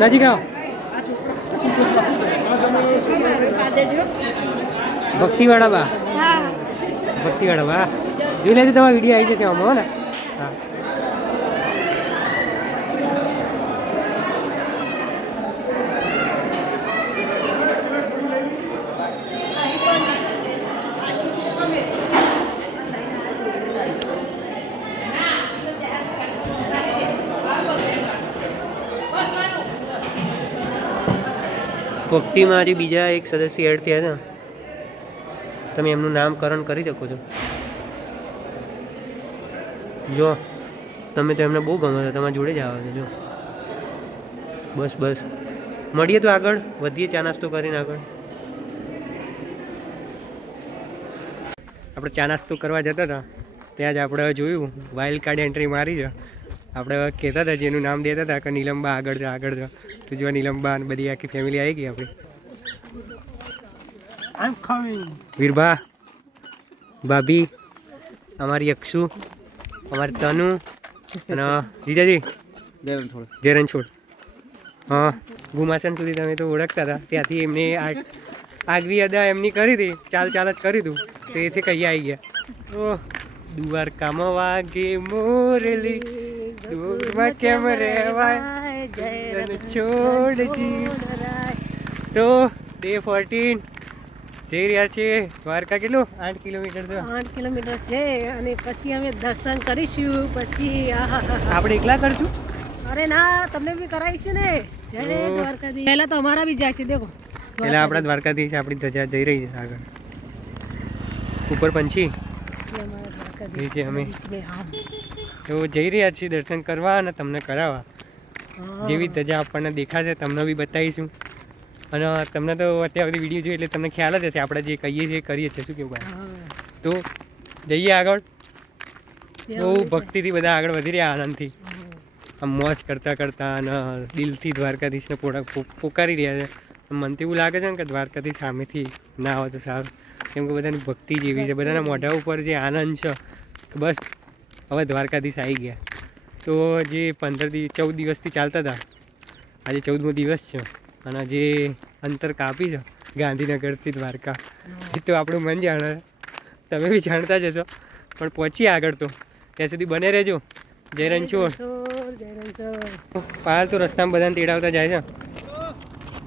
નજીક આવો ભક્તિવાળા બા ભક્તિવાળા બા જોઈ લેજો તમારો વિડીયો આવી જશે આમાં હો ને હા ભક્તિમાં જે બીજા એક સદસ્ય એડ થયા છે તમે એમનું નામકરણ કરી શકો છો જો તમે તો એમને બહુ ગમે છે તમારા જોડે જ આવે છે જો બસ બસ મળીએ તો આગળ વધીએ ચા નાસ્તો કરીને આગળ આપણે ચા નાસ્તો કરવા જતા હતા ત્યાં જ આપણે જોયું વાઇલ્ડ કાર્ડ એન્ટ્રી મારી છે આપણે કહેતા હતા જેનું નામ દેતા હતા કે નીલમબા આગળ જા તો જો નીલમબા અને બધી આખી ફેમિલી આવી ગઈ આપણી વીરભા ભાભી અમારી અક્ષુ અમારી તનુ અને જીજાજી જયરણછોડ હા ગુમાસન સુધી તમે તો ઓળખતા હતા ત્યાંથી એમને આગવી અદા એમની કરી હતી ચાલ જ કર્યું હતું તો એથી કઈ આવી ગયા તો દ્વારકામાં વાગે મોરલી દૂરમાં કેમ રેવાય છોડજી તો ડે 14 જઈ રહ્યા છીએ દ્વારકા. કેટલું 8 કિલોમીટર છે. 8 કિલોમીટર છે અને પછી અમે દર્શન કરીશું. પછી આપણે એકલા કરશું? અરે ના, તમને બી કરાવીશું ને. જય દ્વારકાધીશ. પહેલા તો અમારા બી જાય છે. દેખો પહેલા આપણા દ્વારકાધીશ આપણી ધજા જઈ રહી છે આગળ. ઉપર પંછી નીચે અમે તો જઈ રહ્યા છીએ દર્શન કરવા અને તમને કરાવવા. જેવી ધજા આપણને દેખાશે તમને બી બતાવીશું. અને તમને તો અત્યાર સુધી વિડીયો જોઈએ એટલે તમને ખ્યાલ જ હશે આપણે જે કહીએ છીએ કરીએ છીએ. શું કેવું ભાઈ? તો જઈએ આગળ. બહુ ભક્તિથી બધા આગળ વધી રહ્યા, આનંદથી આમ મોજ કરતાં કરતાં અને દિલથી દ્વારકાધીશને પોકારી રહ્યા છે. મને તો એવું લાગે છે ને કે દ્વારકાધીશ સામેથી ના આવે તો સારું, કેમ કે બધાની ભક્તિ જેવી છે, બધાના મોઢા ઉપર જે આનંદ છે કે બસ હવે દ્વારકાધીશ આવી ગયા. તો જે 14 દિવસથી ચાલતા હતા, આજે 14મો દિવસ છે અને જે અંતર કાપી છે ગાંધીનગરથી દ્વારકા, એ તો આપણું મન જાણે, તમે બી જાણતા જ હશો. પણ પહોંચીએ આગળ, તો ત્યાં સુધી બને રહેજો. જય રણછોડ. પાયલ તો રસ્તામાં બધાને તેડાવતા જાય છે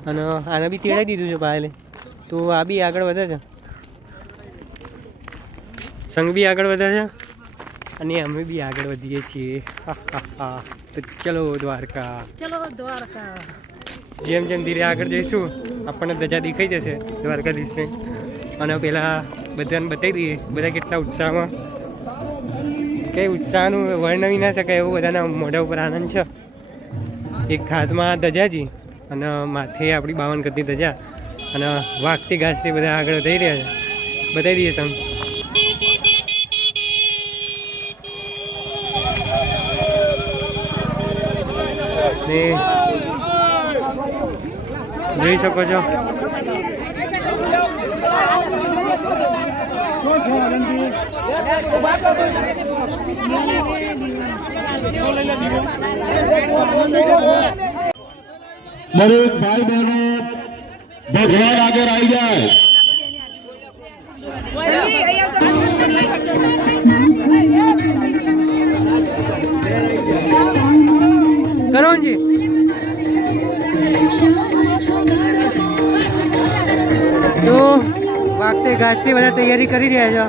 અને આને બી તેડાવી દીધું છે પાયલે. તો આ બી આગળ વધે છે, સંઘ બી આગળ વધે છે અને અમે બી આગળ વધીએ છીએ. તો ચલો દ્વારકા. જેમ જેમ ધીરે આગળ જઈશું આપણને ધજા દેખાઈ જશે દ્વારકાધીશને. અને પેલા બધાને બતાવી દઈએ બધા કેટલા ઉત્સાહમાં, કંઈ ઉત્સાહનું વર્ણવી ના શકાય એવું બધાના મોઢા ઉપર આનંદ છે. એક હાથમાં ધજાજી અને માથે આપણી 52 ગજની ધજા અને વાગતી ઘાસથી બધા આગળ થઈ રહ્યા છે. બતાવી દઈએ સંગ. ને જોઈ શકો છો દરેક ભાઈ બહેનો ભગવાન આગળ આવી જાય. કરોનજી તો વાગતે ઘાસથી બધા તૈયારી કરી રહ્યા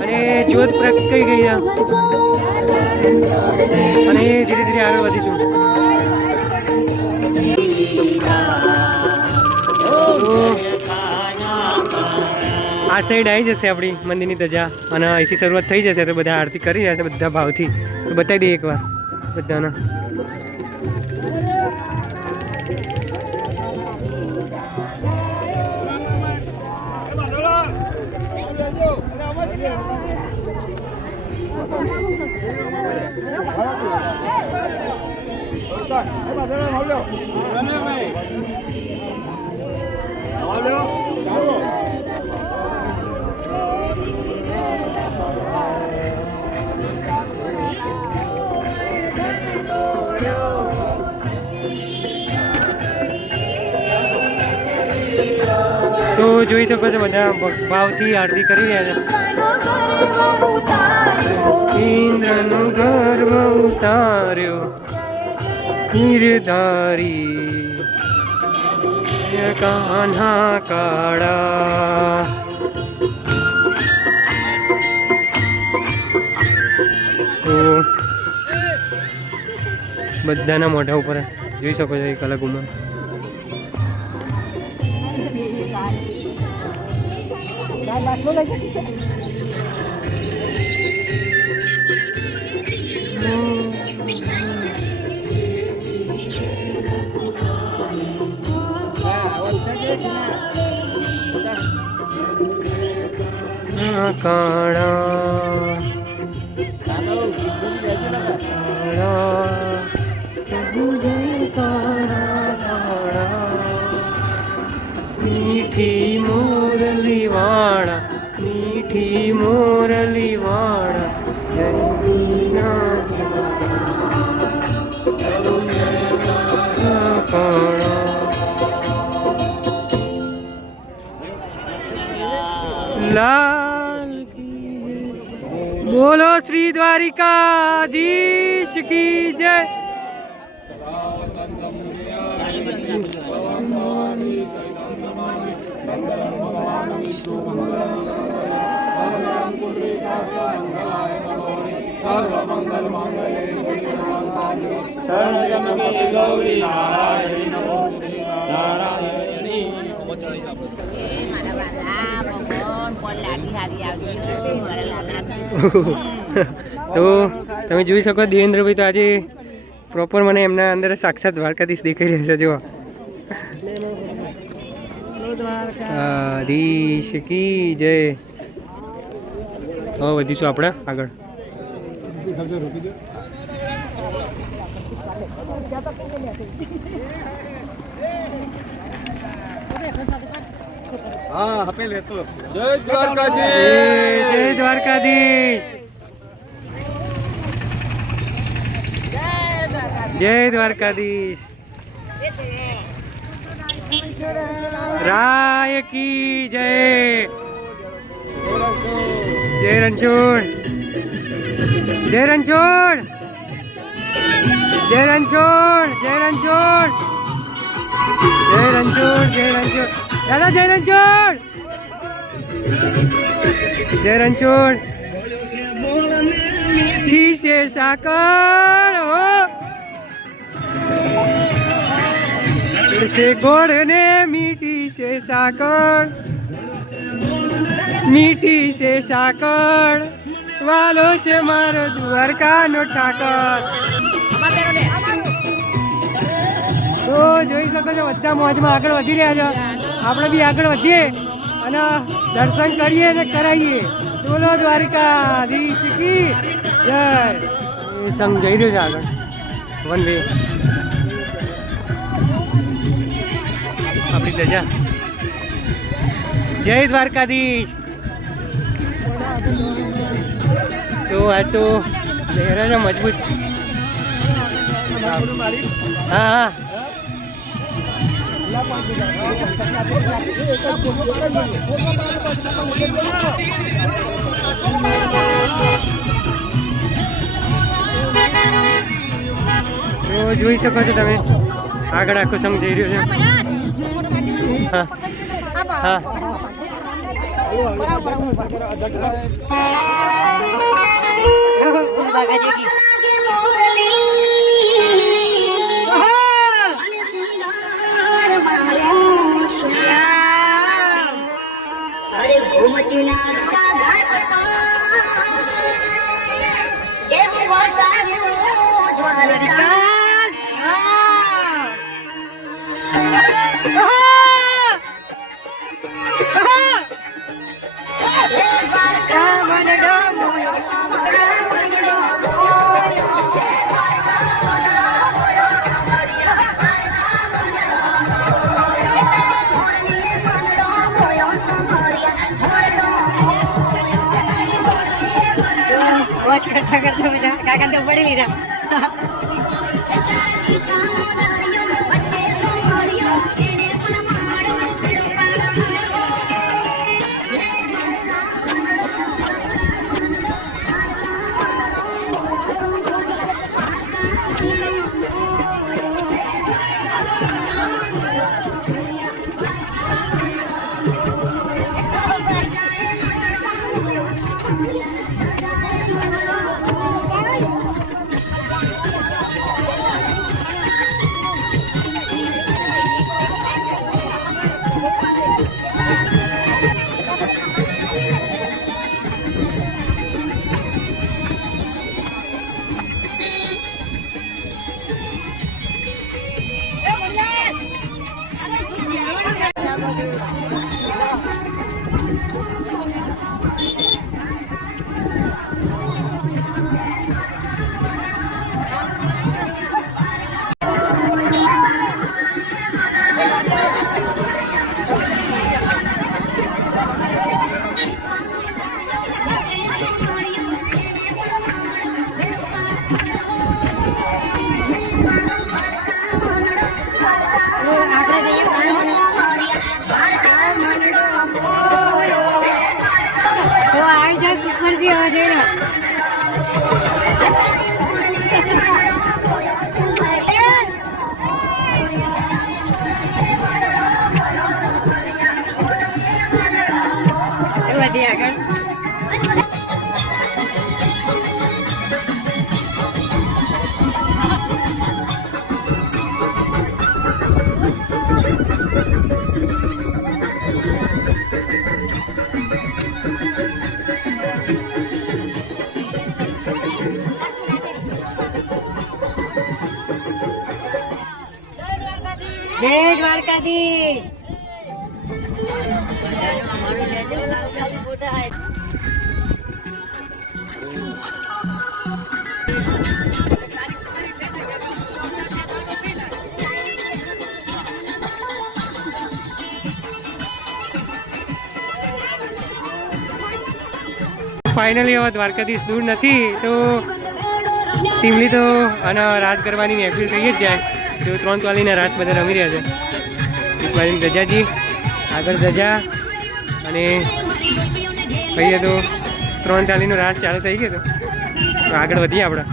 છે અને જ્યોત પ્રગટી ગઈ છે અને ધીરે ધીરે આગળ વધીશું. આ સાઈડ આવી જશે આપણી મંદિરની ધજા અને અહીંથી શરૂઆત થઈ જશે. તો બધા આરતી કરી રહ્યા છે બધા ભાવથી. તો બતાવી દઈએ એકવાર બધાને. તો જોઈ શકો છો બધા ભાવથી આરતી કરી રહ્યા છે. ઇન્દ્રનું ગર્વ ઉતાર્યો નિર્ધારી કાન્હા કાળા. તો બધાના મોઢા ઉપર જોઈ શકો છો એક અલગ ઉંમર. મીઠી મોરલી વાળા, મીઠી મોરલી વાળા, લાલ બોલો શ્રી દ્વારિકાધીશ કી જય. તો તમે જોઈ શકો દેવેન્દ્રભાઈ તો આજે પ્રોપર મને એમના અંદર સાક્ષાત દ્વારકાધીશ દેખાઈ રહ્યા છે. જો દ્વારકાધીશ કી જય. હવે વધીશું આપણે આગળ. જય દ્વારકાધીશ. જય દ્વારકાધીશ. રાય કી જય. જય રણછોડ. જય રણછોડ. જય રણછોડ. જય રણછોડ. જય રણછોડ. જય રણછોડ. દાદા જય રણછોડ. જય રણછોડ. મીઠી છે સાકર છે ગોળ ને મીઠી છે સાકર. મીઠી છે સાકર વાલો છે મારો દ્વારકાનો ઠાકર. તો જોઈ શકો છો બધા મોજમાં આગળ વધી રહ્યા છો. આપણે બી આગળ વધીએ અને દર્શન કરીએ અને કરાવીએ. બોલો દ્વારકાધીશ કી જય. સંઘ જઈ રહ્યો છે આગળ વન વે. આપણી ધજા. જય દ્વારકાધીશ. તો આ તો ચહેરા છે મજબૂત. હા હા તો જોઈ શકો છો તમે આગળ આખો સંઘ જઈ રહ્યો છે. હા હા करता करता क्या करते पड़ी लीधा. બધી આગળ જય દ્વારકાધીશ. ફાઇનલી હવે દ્વારકાધીશ દૂર નથી તો ટીમલી તો આના રાજ કરવાની મહેફિલ થઈ જ જાય. તો 3 વાલીના રાસ બધા રમી રહ્યા છે. એક વાલીની ધજાજી, આગળ ધજા અને કહીએ તો 3 ચાલીનો રાસ ચાલુ થઈ ગયો. તો આગળ વધીએ આપણે.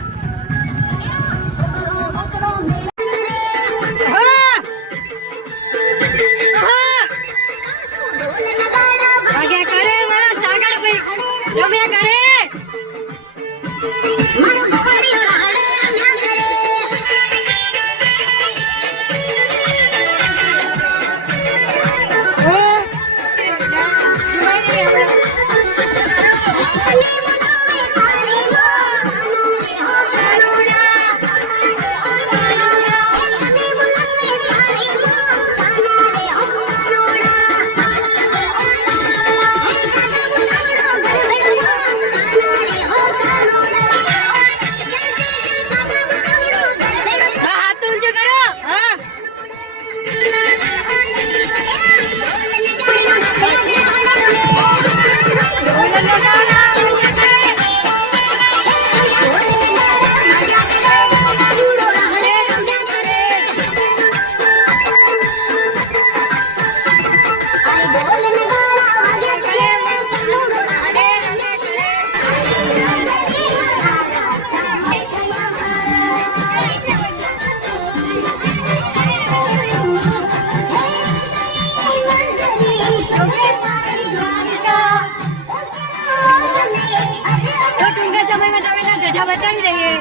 बताई रही है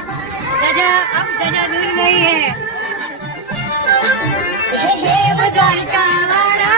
गजा, अब गजा दूर नहीं है. देव द्वारका वाला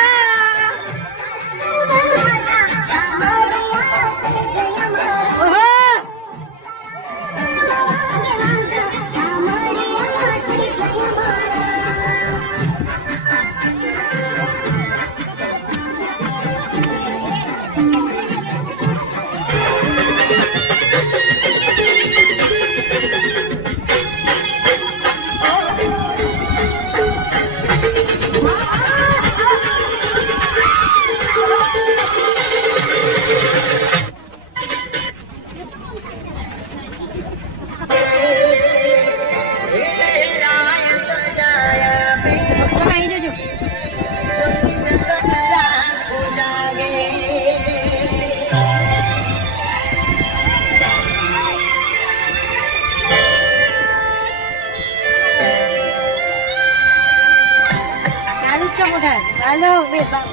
halo,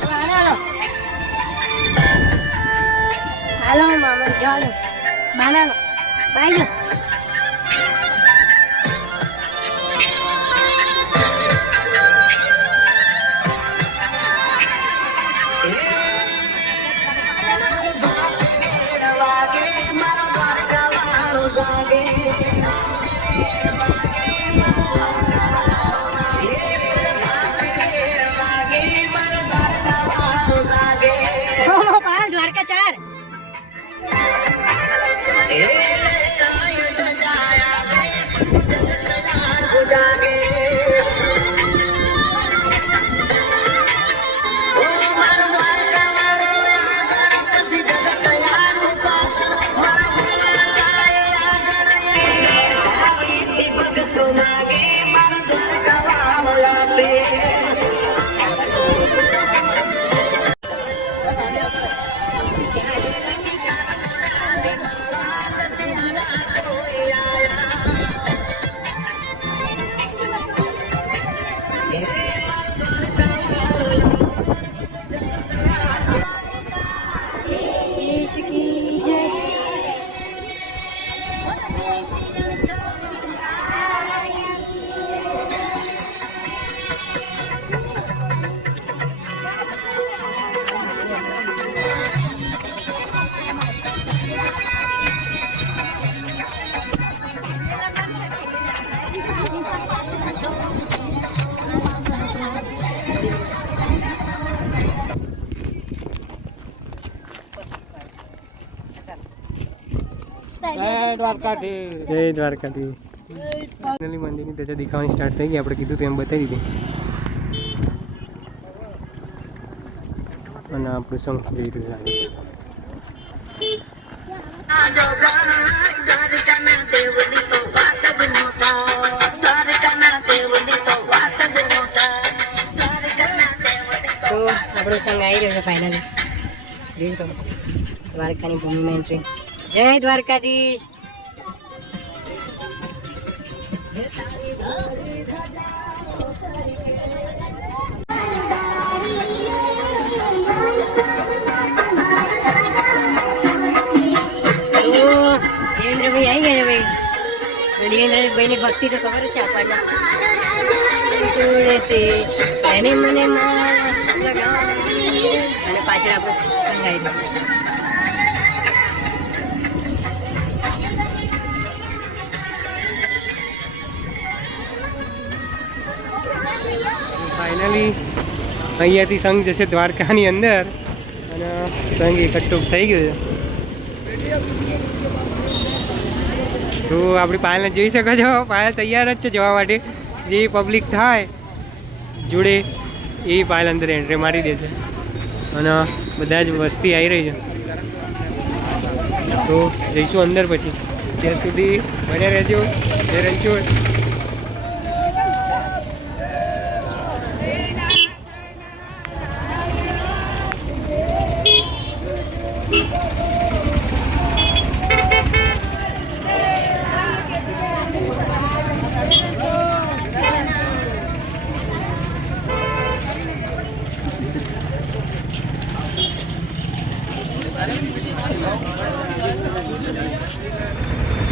halo, halo, mama, halo, mana, ayo. Dwarka 4 જય દ્વારકાથી. ફાઇનલી મંદિરની ધજા દેખાવાની સ્ટાર્ટ થઈ ગઈ. આપણે કીધું તો એમ બતાવી દીધી. અને આપણું સંઘ જઈ રહ્યું છે. તો આપણો સંઘ આવી રહ્યો છે ફાઇનલી. દ્વારકાની ભૂમિમાં એન્ટ્રી. જય દ્વારકાધીશ. દેવેન્દ્રભાઈ આવી ગયા ભાઈ. દેવેન્દ્રભાઈ ની ભક્તિ તો ખબર છે આપણને. એને મને અને પાછળ આપણે સંગાઈ દો. ફાઇનલી અહીંયાથી સંઘ જશે દ્વારકાની અંદર અને સંઘ એકઠું થઈ ગયું છે. તો આપણી પાયલને જોઈ શકો છો. પાયલ તૈયાર જ છે જવા માટે. જે પબ્લિક થાય જોડે એ પાયલ અંદર એન્ટ્રી મારી દે છે અને બધા જ વસ્તી આવી રહી છે. તો જઈશું અંદર પછી. ત્યાં સુધી બન્યા રહેજો. જય રણછોડ.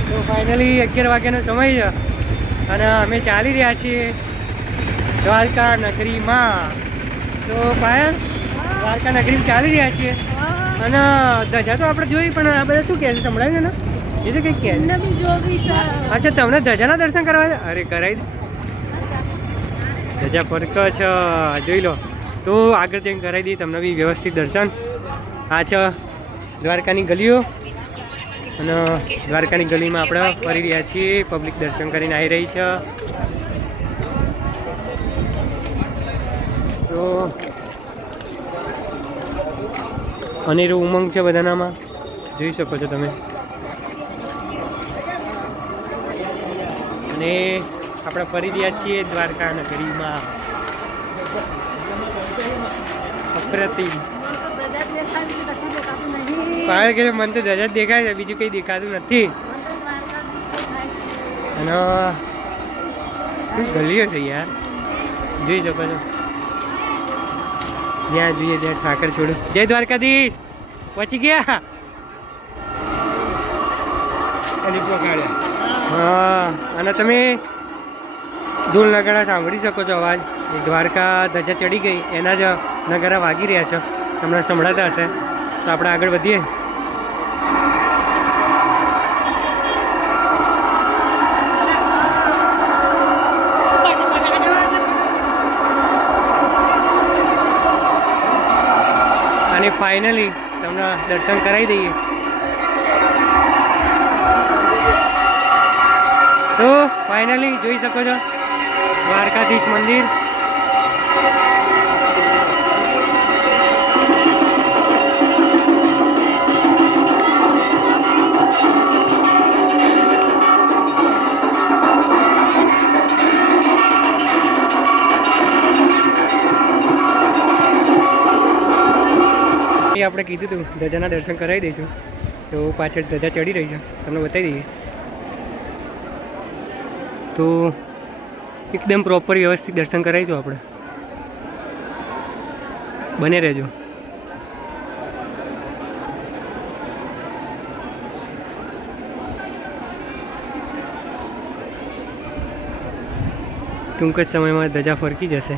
તો ફાઇનલી 11 વાગ્યાનો સમય છે અને અમે ચાલી રહ્યા છીએ દ્વારકા નગરીમાં. તો પાયલ દ્વારકા નગરીમાં ચાલી રહ્યા છીએ અને ધજા તો આપણે જોઈ, પણ આ બધા શું કહે છે સંભળાવ્યું ને? એ તો કંઈક કહે છે. અચ્છા, તમને ધજાના દર્શન કરવા છે? અરે કરાવી દે. ધજા ફરક છે, જોઈ લો. તો આગળ જઈને કરાવી દઈએ તમને બી વ્યવસ્થિત દર્શન. આ છે દ્વારકાની ગલીઓ અને દ્વારકાની ગલીમાં આપણે ફરી રહ્યા છીએ. પબ્લિક દર્શન કરીને આવી રહી છે. તો અનેરો ઉમંગ છે બધાનામાં, જોઈ શકો છો તમે. અને આપણે ફરી રહ્યા છીએ દ્વારકા નગરીમાં. અપ્રતિમ. પાયલ કે મને તો ધજા જ દેખાય છે, બીજું કંઈ દેખાતું નથી. અને શું ગલીઓ છે યાર, જોઈ શકો છો. જ્યાં જોઈએ ત્યાં ઠાકર છોડું. જય દ્વારકાધીશ. પહોંચી ગયા. હા, અને તમે ઢોલ નગારા સાંભળી શકો છો અવાજ. દ્વારકા ધજા ચડી ગઈ એના જ નગારા વાગી રહ્યા છે, તમને સંભળાતા હશે. તો આપણે આગળ વધીએ. અને ફાઇનલી તમને દર્શન કરાવી દઈએ. તો ફાઇનલી જોઈ શકો છો દ્વારકાધીશ મંદિર. આપણે કીધું હતું ધજાના દર્શન કરાવી દઈશું. તો પાછળ ધજા ચડી રહી છે, તમને બતાવી દઈએ. તો એકદમ પ્રોપર વ્યવસ્થિત દર્શન કરાવીશું આપણે. બને રહેજો. ટૂંક જ સમયમાં ધજા ફરકી જશે.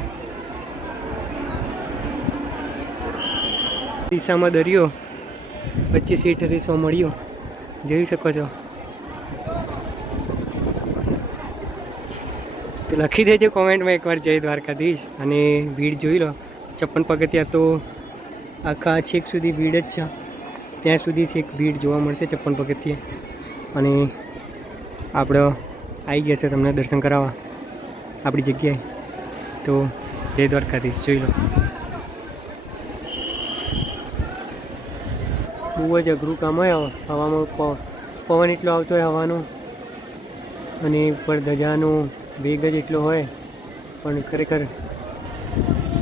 દિશામાં દરિયો, વચ્ચે સીટ રેસો મળ્યો, જોઈ શકો છો. તો લખી દેજો કોમેન્ટમાં એકવાર જય દ્વારકાધીશ. અને ભીડ જોઈ લો. 56 પગથિયા તો આખા છેક સુધી ભીડ જ છે. ત્યાં સુધી છેક ભીડ જોવા મળશે 56 પગથિયે. અને આપણે આવી ગયા છે તમને દર્શન કરાવવા આપણી જગ્યાએ. તો જય દ્વારકાધીશ, જોઈ લો. બહુ જ અઘરું કામ હોય હવામાં પવન એટલો આવતો હોય હવાનું, અને ઉપર ધજાનો વેગ જ એટલો હોય. પણ ખરેખર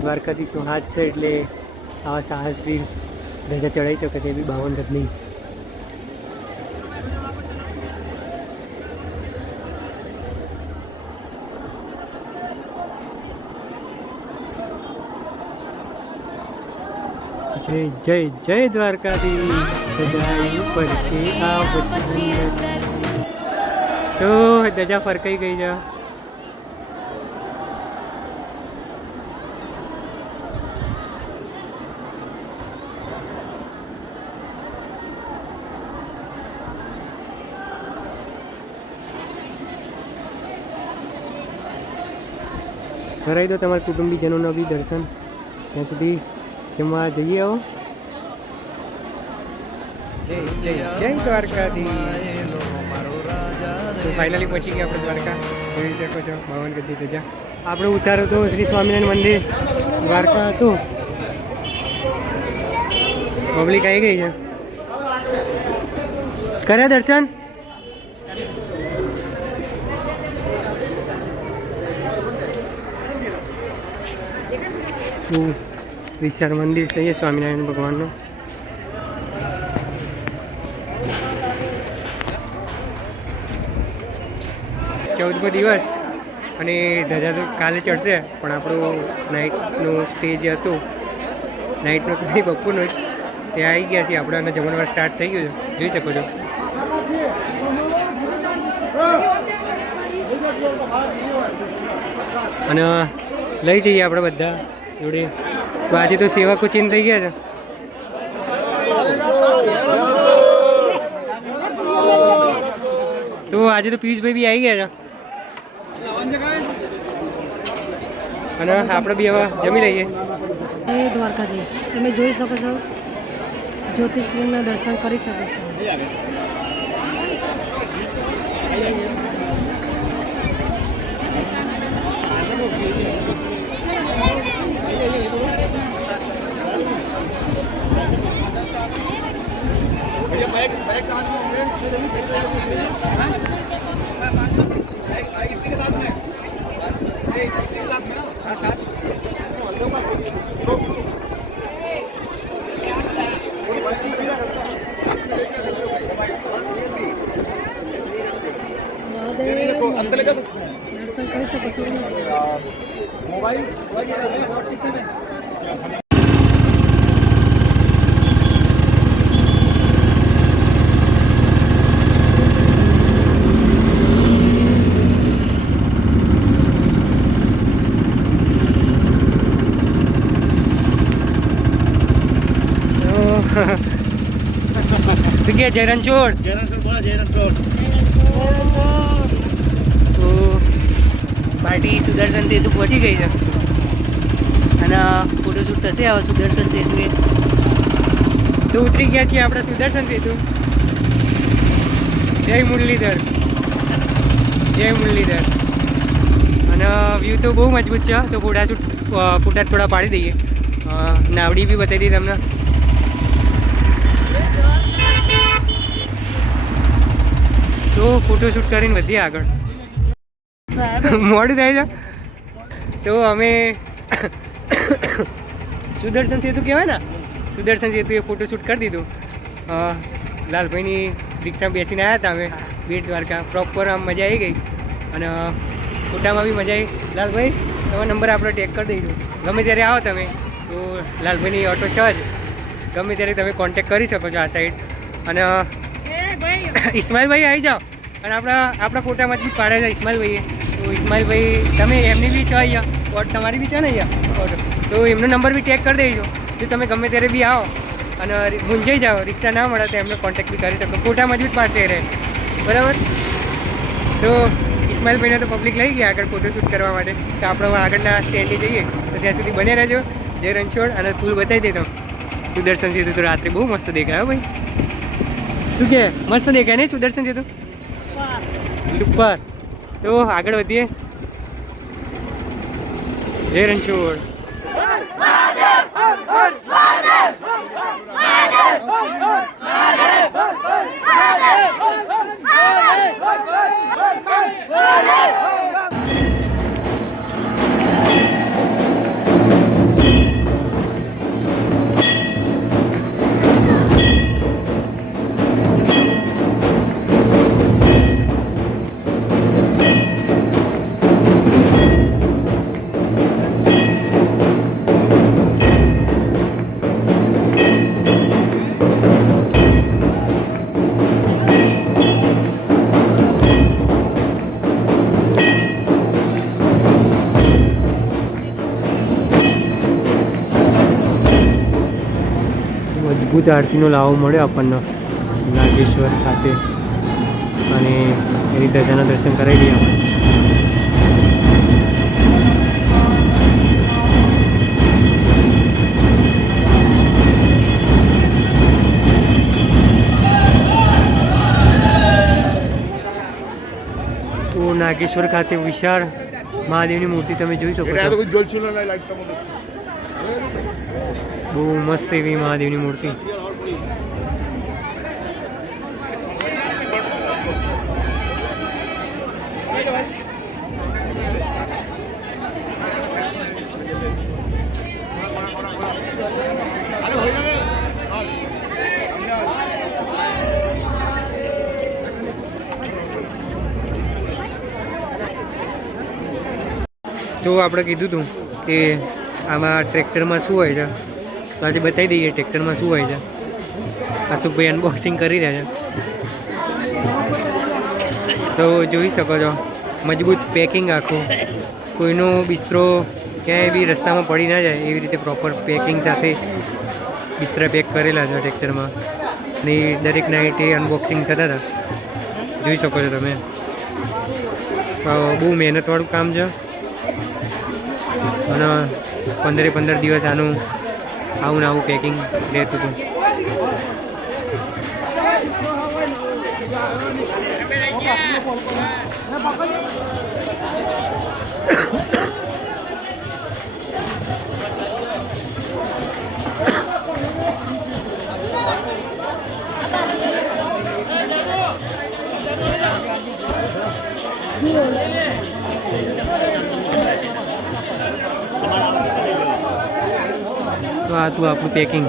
દ્વારકાધીશનો હાથ છે એટલે આવા સાહસવીર ધજા ચડાવી શકે છે, એ બી 52 ગજની. જય જય જય દ્વારકાધીશ, ધજા ઉપર છે આવતી. તો ધજા ફરકાઈ ગઈ છે. કરાવી દો તમારા કુટુંબીજનોના બી દર્શન. ત્યાં સુધી જમવા જઈએ આવો. જય જય જય દ્વારકાધીશ. તો ફાઇનલી પહોંચી ગયા આપણે દ્વારકા. જોઈ શકો છો 52 ગજની ધજા. આપણો ઉતારો તો શ્રી સ્વામિનારાયણ મંદિર દ્વારકા હતું. પબ્લિક આવી ગઈ છે. કર્યા દર્શન? વિશાળ મંદિર છે અહીંયા સ્વામિનારાયણ ભગવાનનું. ચૌદમો દિવસ અને ધજા તો કાલે ચડશે, પણ આપણું નાઇટનું સ્ટે જે હતું, નાઇટનું તો નહીં બપોરનું જ, ત્યાં આવી ગયા છીએ આપણે. અને જમણવાર સ્ટાર્ટ થઈ ગયું છે, જોઈ શકો છો. અને લઈ જઈએ આપણે બધા જોડે. તો આજે તો સેવકો ચેન્જ થઈ ગયા છે. તો આજે તો પિયુષભાઈ બી આવી ગયા છે. અને આપણે બી હવે જમી લઈએ. જય દ્વારકાધીશ. તમે જોઈ શકો છો, જ્યોતિષલિંગના દર્શન કરી શકો છો. દર્શન કરી શકો છો. જગ્યા જયરણછોડ. તો પાર્ટી સુદર્શન સેતુ પહોંચી ગઈ છે અને ફોટોશૂટ થશે હવે સુદર્શન સેતુએ. તો ઉતરી ગયા છીએ આપણે સુદર્શન સેતુ. જય મુરલીધર, જય મુરલીધર. અને વ્યૂ તો બહુ મજબૂત છે. તો ફોટા થોડા પાડી દઈએ. નાવડી બી બતાવી દઈએ તમને. તો ફોટોશૂટ કરીને વધીએ આગળ. મોડું થાય છે. તો અમે સુદર્શન સેતુ કહેવાય ને, સુદર્શન સેતુએ ફોટોશૂટ કરી દીધું. લાલભાઈની રિક્ષામાં બેસીને આવ્યા હતા અમે બેટ દ્વારકા પ્રોપર. આમ મજા આવી ગઈ અને ફોટામાં બી મજા આવી. લાલભાઈ તમારો નંબર આપણે ટેગ કરી દઈશું. ગમે ત્યારે આવો તમે તો લાલભાઈની ઓટો છે જ, ગમે ત્યારે તમે કોન્ટેક્ટ કરી શકો છો આ સાઈડ. અને ઇસ્માઇલભાઈ આવી જાઓ. અને આપણા ફોટામાં જ બી પાડે છે ઇસ્માઇલભાઈએ. તો ઇસ્માઇલભાઈ તમે એમની બી છે અહીંયા ઓટ, તમારી બી છે ને અહીંયા ઓટો, તો એમનો નંબર બી ટેગ કરી દઈશું. જો તમે ગમે ત્યારે બી આવો અને મૂંઝાઈ જાઓ, રિક્ષા ના મળે તો એમને કોન્ટેક્ટ બી કરી શકો. ફોટામાં જ બી પાડશે રહે, બરાબર. તો ઇસ્માઇલભાઈને તો પબ્લિક લઈ ગયા આગળ ફોટોશૂટ કરવા માટે. તો આપણે આગળના સ્ટેન્ડે જઈએ. તો ત્યાં સુધી બને રહેજો. જય રણછોડ. અને પુલ બતાવી દેતો સુદર્શન સેતુ. તો રાત્રે બહુ મસ્ત દેખાયો ભાઈ. શું કે મસ્ત દેખાય ને સુદર્શન છે તું સુપર. તો આગળ વધીએ. જય રણછોડ. અદ્ભુત આરતીનો લાવો મળ્યો આપણને નાગેશ્વર ખાતે અને એની ધજાના દર્શન કરાવી દઈએ આપણે. તો નાગેશ્વર ખાતે વિશાળ મહાદેવની મૂર્તિ તમે જોઈ શકો છો. બહુ મસ્ત એવી મહાદેવની મૂર્તિ. તો આપણે કીધું હતું કે આમાં ટ્રેક્ટરમાં શું હોય છે, તો આજે બતાવી દઈએ ટ્રેક્ટરમાં શું હોય છે. અશોકભાઈ અનબોક્સિંગ કરી રહ્યા છે. તો જોઈ શકો છો મજબૂત પેકિંગ આખું, કોઈનો બિસ્તરો ક્યાંય બી રસ્તામાં પડી ના જાય એવી રીતે પ્રોપર પેકિંગ સાથે બિસ્તરા પેક કરેલા છે ટ્રેક્ટરમાં. ને દરેક નાઇટે અનબોક્સિંગ થતા હતા, જોઈ શકો છો તમે. બહુ મહેનતવાળું કામ છે અને 15 દિવસ આનું આવું ને આવું પેકિંગ રહેતું હતું. તો આ હતું આપણું પેકિંગ.